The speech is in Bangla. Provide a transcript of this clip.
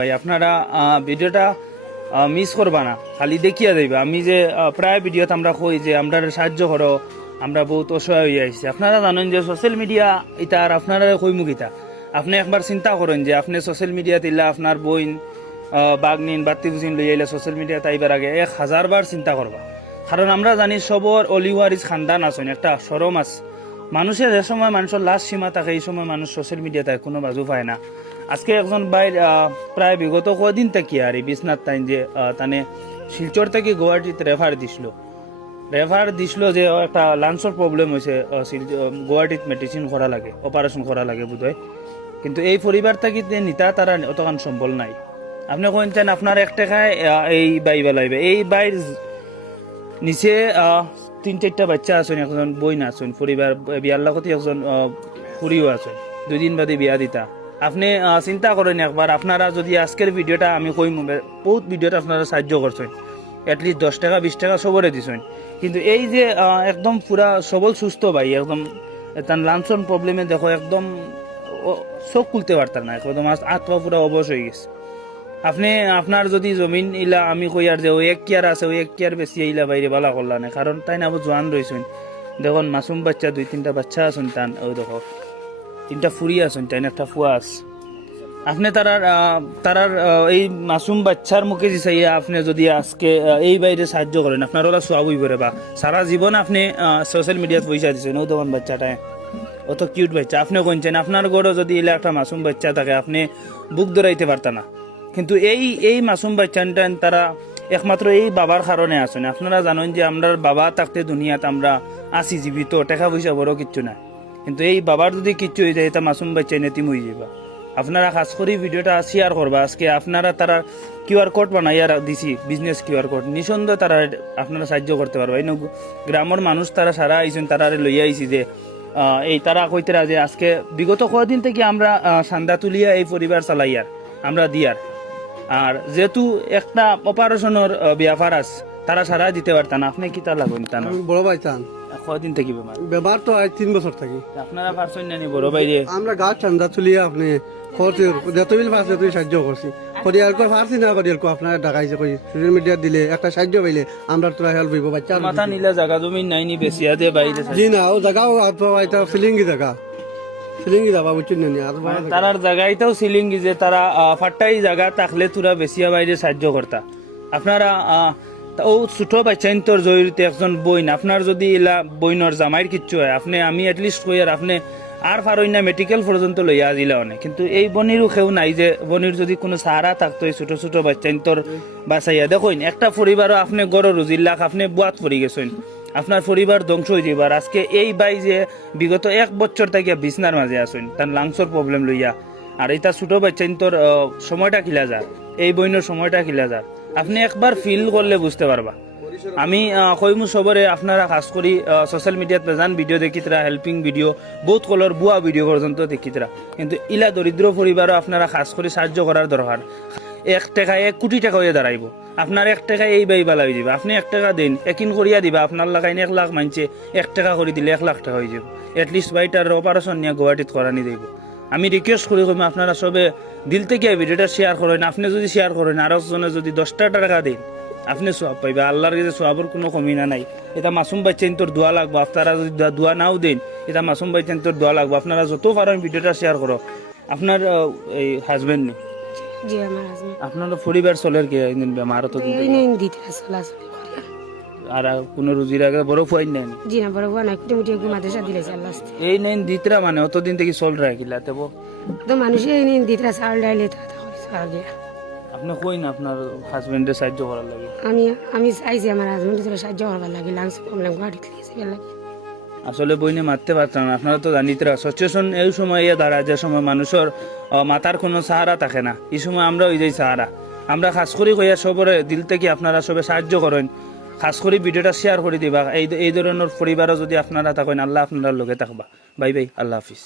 ভাই আপনারা ভিডিওটা মিস করবা না, খালি দেখিয়া যাইবা। আমি যে প্রায় ভিডিওতে আমরা কই যে আমরা সাহায্য করো, আমরা বহুত অসহায় হয়ে আইছি। আপনারা জানেন যে সোশ্যাল মিডিয়া এটা আর আপনারা কইমুখিতা। আপনি একবার চিন্তা করেন যে আপনি সোশ্যাল মিডিয়াতে ইলা আপনার বইন বাগনিন বাত্তি বুঝিন লই আইলে সোশ্যাল মিডিয়াতে আইবার আগে 1000 বার চিন্তা করবা। কারণ আমরা জানি সবর অলিওয়ারিজ খানদান আছেন, একটা সরম আছে। মানুষের যে সময় মানুষের লাস্ট সীমা থাকে এই সময় মানুষ সোশ্যাল মিডিয়াতে কোনো বাজু পায় না। আজকে একজন বাইর প্রায় বিগত কদিন থেকে আর এই বিশ্বনাথ তাইন যে তানে শিলচর থেকে গুয়াহাটিতে রেফার দিছিল যে একটা লাঞ্চর প্রবলেম হয়েছে, গুয়াহাটিত মেডিসিন করা লাগে, অপারেশন করা লাগে বোধহয়। কিন্তু এই পরিবার থেকে নিতা তারা অতখান সম্বল নাই। আপনি কইছেন আপনার 1 টাকায় এই বাইবা লাগবে। এই বাইর নিচে 3-4টা বাচ্চা আছেন, একজন বইন আছেন, পরিবার বিয়ার লগতে একজন ফুরিও আছেন, 2 দিন বাদে বিয়া দিতা। আপনি চিন্তা করেন একবার, আপনারা যদি আজকের ভিডিওটা আমি কই বহুত ভিডিওটা আপনারা সাহায্য করছেন, এটলিস্ট 10 টাকা 20 টাকা সবরে দিছেন। কিন্তু এই যে একদম পুরা সবল সুস্থ ভাই, একদম তার লাঞ্চন প্রবলেমে দেখো একদম চোখ খুলতে পারতাম না, একদম আত্মা পুরা অবশ হয়ে গেছে। আপনি আপনার যদি জমিন ইলা আমি কই আর যে ওই 1 কিয়ার আছে, ওই 1 কিয়ার বেশি ইলা বাইরে বালা করলা না। কারণ তাই না জোয়ান রয়েছেন, দেখুন মাসুম বাচ্চা 2-3টা বাচ্চা আছেন, তান ওই দেখো 3টা ফুরি আছেন, তাই না একটা ফুয়া আছে। আপনি তারার এই মাসুম বাচ্চার মুখে চাইয়া আপনি যদি আজকে এই বাইরে সাহায্য করেন, আপনার ওরা সোয়াবই করে বা সারা জীবন আপনি সোশ্যাল মিডিয়াতে পয়সা দিচ্ছেন। ও তখন বাচ্চাটায় অত কিউট বাচ্চা, আপনি কইছেন আপনার ঘরে যদি এলা একটা মাসুম বাচ্চা থাকে আপনি বুক ধরাইতে পারতেন না। কিন্তু এই মাসুম বাচ্চাটা তারা একমাত্র এই বাবার কারণে আসেন। আপনারা জানেন যে আমরা বাবা থাকতে দুনিয়াতে আমরা আসি জীবিত, টাকা পয়সা বড় কিচ্ছু না। কিন্তু এই বাবার যদি কিচ্ছু হয়ে যায় এটা মাসুম বাচ্চা নেতিম হয়ে যাবা। আপনারা খাস করে ভিডিওটা শেয়ার করবা। আজকে আপনারা তারা QR কোড বানাইয়া দিছি, বিজনেস QR কোড, নিঃসন্দেহে তারা আপনারা সাহায্য করতে পারবা। এই গ্রামের মানুষ তারা সারা আইছেন, তারা লইয়া আইছি যে এই তারা কইতেরা যে আজকে বিগত কদিন থেকে আমরা সান্দা তুলিয়া এই পরিবার চালাইয়ার আমরা দিয়ার। আর যেহেতু একটা অপারেশনের ব্যাপার আছে, তারা সারা দিতে পারতাম। আপনি কি তা লাগুন তা বড় ভাই চান কদিন থেকে বেমার তো আজ 3 বছর থাকি। আপনারা পারছেন না বড় বাইরে আমরা গাছ চান্দা তুলিয়া আপনি যতবিল পারছে তুই সাহায্য করছি। করিয়ার কো পারছি না, করিয়ার কো আপনার ডাকাইছে কই সোশ্যাল মিডিয়া দিলে একটা সাহায্য পাইলে আমরা তোরা হেল্প হইব। বাচ্চা মাথা নিলে জায়গা জমি নাই নি বেশিয়া দে বাইরে জি না, ও জায়গাও এটা ফিলিংগি জায়গা, ফিলিংগি যাবা বুঝছেন না। আর তারার জায়গাটাও সিলিংগি যে তারা ফাটাই জায়গা থাকলে তোরা বেশিয়া বাইরে সাহায্য করতা। আপনারা ও ছোট বাচ্চাইন তোর জরুরিতে একজন বইন, আপনার যদি এলা বইনর জামাইর কিচ্ছু হয় আপনি আমি এটলিস্ট কই আর আপনি আর পারই না মেডিকেল পর্যন্ত লইয়া দিলা অনেক। কিন্তু এই বনিরও কেউ নাই যে বনির যদি কোনো সাহারা থাকতো এই ছোট ছোট বাচ্চাইন তোর বাঁচাইয়া। দেখুন একটা পরিবারও আপনি গড় রুজির লাখ আপনি বুয়াত পড়ি গেছেন, আপনার পরিবার ধ্বংস হয়ে যাবার। আজকে এই বাই যে বিগত 1 বছর থেকে বিছনার মাঝে আসেন, তার লাংসর প্রবলেম লইয়া। আর এটা ছোট বাচ্চাইন তোর সময়টা খিলা যার, এই বইনের সময়টা খিলা যার। আপনি একবার ফিল করলে বুঝতে পারবা। আমি কইমু সবরে আপনারা খাস করি সোশ্যাল মিডিয়াত বেজান ভিডিও দেখিতরা, হেল্পিং ভিডিও, বহুত কলর বুয়া ভিডিও পর্যন্ত দেখিতরা। কিন্তু ইলা দরিদ্র পরিবারও আপনারা খাস করে সাহায্য করার দরকার। 1 টাকায় 1 কোটি টাকা হয়ে দাঁড়াইব। আপনার 1 টাকায় এই বাইবা লাগি দিবা। আপনি 1 টাকা দিন একিন করিয়া দিবা, আপনার লাগাইন 1 লাখ মানছে 1 টাকা করে দিলে 1 লাখ টাকা হয়ে যাব। এটলিস্ট বাইটার অপারেশন নিয়ে গুয়াহাটিত করানি দেব। আমি রিকোয়েস্ট করি আপনারা সবে দিল থেকে ভিডিওটা শেয়ার করেন। আপনি যদি শেয়ার করেন আর একজনে যদি 10টা টাকা দিন আপনি সোয়াব পাইবা। আল্লাহর কাছে সোয়াবের কোনো কমি না নাই। এটা মাসুম বাচ্চাইন তোর দোয়া লাগবো। আপনারা যদি দোয়া নাও দেন এটা মাসুম বাচ্চাইন তোর দোয়া লাগবো। আপনারা যত পারেন ভিডিওটা শেয়ার করো। আপনার এই হাজবেন্ড নেই? জি আমার হাজবেন্ড। আপনার পরিবার চলের কি বেমার তো দিতে চলাচল আর কোনো রুজির আগে বড় ফুয়াই নেন? জি না, বড় ফুয়া নাই, কুটি মুটি একটু মাদ্রাসা দিলেছে আল্লাহ। এই নেন দিতরা মানে অতদিন থেকে চল রাখিলা তেব তো মানুষ এই নেন দিতরা চাউল ডাইলে তা চাউল দিয়া। আপনি কই না আপনার হাজবেন্ডের সাহায্য করার লাগে? আমি চাইছি আমার হাজবেন্ডের সাহায্য করবার লাগে, লাংস প্রবলেম গুয়াহাটিতে গেছে লাগে। আসলে বইনে মারতে পারতাম না। আপনারা তো জানিতরা সিচুয়েশন এই সময় দাঁড়া যে সময় মানুষের মাথার কোনো সাহারা থাকে না, এই সময় আমরা ওই যাই সাহারা। আমরা খাস করি কইয়া সবরে দিল থেকে আপনারা সবে সাহায্য করেন, খাস করে ভিডিওটা শেয়ার করে দিবা। এই ধরনের পরিবারও যদি আপনারা থাকেন আল্লাহ আপনারা লগে থাকবা। বাই বাই, আল্লাহ হাফিজ।